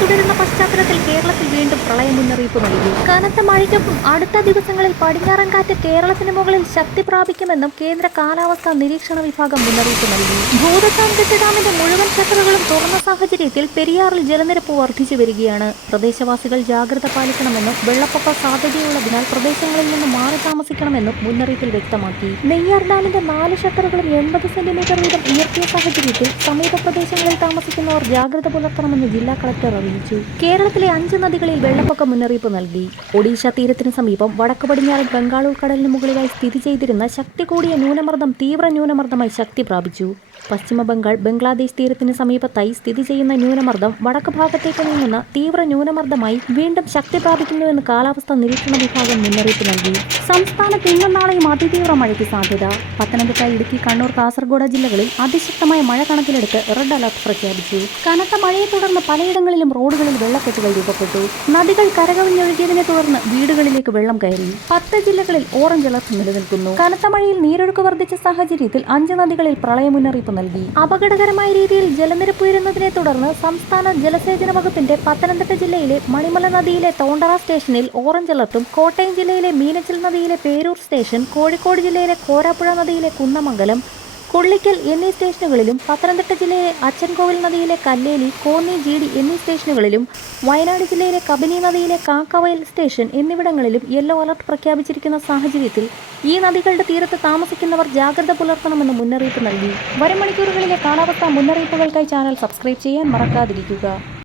തുടരുന്ന പശ്ചാത്തലത്തിൽ കേരളത്തിൽ വീണ്ടും പ്രളയ മുന്നറിയിപ്പ് നൽകി. കനത്ത മഴയ്ക്കൊപ്പം അടുത്ത ദിവസങ്ങളിൽ പടിഞ്ഞാറൻ കാറ്റ് കേരളത്തിന് മുകളിൽ ശക്തി പ്രാപിക്കുമെന്നും കേന്ദ്ര കാലാവസ്ഥാ നിരീക്ഷണ വിഭാഗം മുന്നറിയിപ്പ് നൽകി. ഭൂതത്താൻകെട്ട് ഡാമിന്റെ മുഴുവൻ ഷട്ടറുകളും തുറന്ന സാഹചര്യത്തിൽ പെരിയാറിൽ ജലനിരപ്പ് വർദ്ധിച്ചു വരികയാണ്. പ്രദേശവാസികൾ ജാഗ്രത പാലിക്കണമെന്നും വെള്ളപ്പൊക്ക സാധ്യതയുള്ളതിനാൽ പ്രദേശങ്ങളിൽ നിന്ന് മാറി താമസിക്കണമെന്നും മുന്നറിയിപ്പിൽ വ്യക്തമാക്കി. നെയ്യാർ ഡാമിന്റെ 4 ഷട്ടറുകളും 80 സെന്റിമീറ്റർ വീതം ഉയർത്തിയ സാഹചര്യത്തിൽ സമീപ പ്രദേശങ്ങളിൽ താമസിക്കുന്നവർ ജാഗ്രത പുലർത്തണമെന്ന് ജില്ലാ കളക്ടർ അറിയിച്ചു. കേരളത്തിലെ 5 നദികളിൽ വെള്ളപ്പൊക്ക മുന്നറിയിപ്പ് നൽകി. ഒഡീഷ തീരത്തിന് സമീപം വടക്ക് പടിഞ്ഞാറൻ ബംഗാൾ ഉൾക്കടലിന് മുകളിലായി സ്ഥിതി ചെയ്തിരുന്ന ശക്തി കൂടിയ ന്യൂനമർദ്ദം തീവ്ര ന്യൂനമർദ്ദമായി ശക്തി പ്രാപിച്ചു. പശ്ചിമ ബംഗാൾ ബംഗ്ലാദേശ് തീരത്തിന് സമീപത്തായി സ്ഥിതി ചെയ്യുന്ന ന്യൂനമർദ്ദം വടക്ക് ഭാഗത്തേക്ക് നീങ്ങുന്ന തീവ്ര ന്യൂനമർദ്ദമായി വീണ്ടും ശക്തി പ്രാപിക്കുന്നുവെന്ന് കാലാവസ്ഥാ നിരീക്ഷണ വിഭാഗം മുന്നറിയിപ്പ് നൽകി. സംസ്ഥാനത്ത് ഇന്നും നാളെയും അതിതീവ്ര മഴയ്ക്ക് സാധ്യത. പത്തനംതിട്ട, ഇടുക്കി, കണ്ണൂർ, കാസർഗോഡ് ജില്ലകളിൽ അതിശക്തമായ മഴ കണക്കിലെടുത്ത് റെഡ് അലർട്ട് പ്രഖ്യാപിച്ചു. കനത്ത മഴയെ തുടർന്ന് പലയിടങ്ങളിലും റോഡുകളിൽ വെള്ളക്കെട്ടുകൾ രൂപപ്പെട്ടു. നദികൾ കരകവിഞ്ഞൊഴുകിയതിനെ തുടർന്ന് വീടുകളിലേക്ക് വെള്ളം കയറി. 10 ജില്ലകളിൽ ഓറഞ്ച് അലർട്ട് നിലനിൽക്കുന്നു. കനത്ത മഴയിൽ നീരൊഴുക്ക് വർദ്ധിച്ച സാഹചര്യത്തിൽ 5 നദികളിൽ പ്രളയ മുന്നറിയിപ്പ് നൽകി. അപകടകരമായ രീതിയിൽ ജലനിരപ്പ് ഉയരുന്നതിനെ തുടർന്ന് സംസ്ഥാന ജലസേചന വകുപ്പിന്റെ പത്തനംതിട്ട ജില്ലയിലെ മണിമല നദിയിലെ തോണ്ടറ സ്റ്റേഷനിൽ ഓറഞ്ച് അലർട്ടും, കോട്ടയം ജില്ലയിലെ മീനച്ചിൽ നദിയിലെ പേരൂർ സ്റ്റേഷൻ, കോഴിക്കോട് ജില്ലയിലെ കോരാപ്പുഴ നദിയിലെ കുന്നമംഗലം, കൊള്ളിക്കൽ എന്നീ സ്റ്റേഷനുകളിലും, പത്തനംതിട്ട ജില്ലയിലെ അച്ചൻകോവിൽ നദിയിലെ കല്ലേലി, കോന്നി, ജീഡി എന്നീ സ്റ്റേഷനുകളിലും, വയനാട് ജില്ലയിലെ കബനി നദിയിലെ കാക്കവയൽ സ്റ്റേഷൻ എന്നിവിടങ്ങളിലും യെല്ലോ അലർട്ട് പ്രഖ്യാപിച്ചിരിക്കുന്ന സാഹചര്യത്തിൽ ഈ നദികളുടെ തീരത്ത് താമസിക്കുന്നവർ ജാഗ്രത പുലർത്തണമെന്ന് മുന്നറിയിപ്പ് നൽകി. വരും മണിക്കൂറുകളിലെ കാലാവസ്ഥാ മുന്നറിയിപ്പുകൾക്കായി ചാനൽ സബ്സ്ക്രൈബ് ചെയ്യാൻ മറക്കാതിരിക്കുക.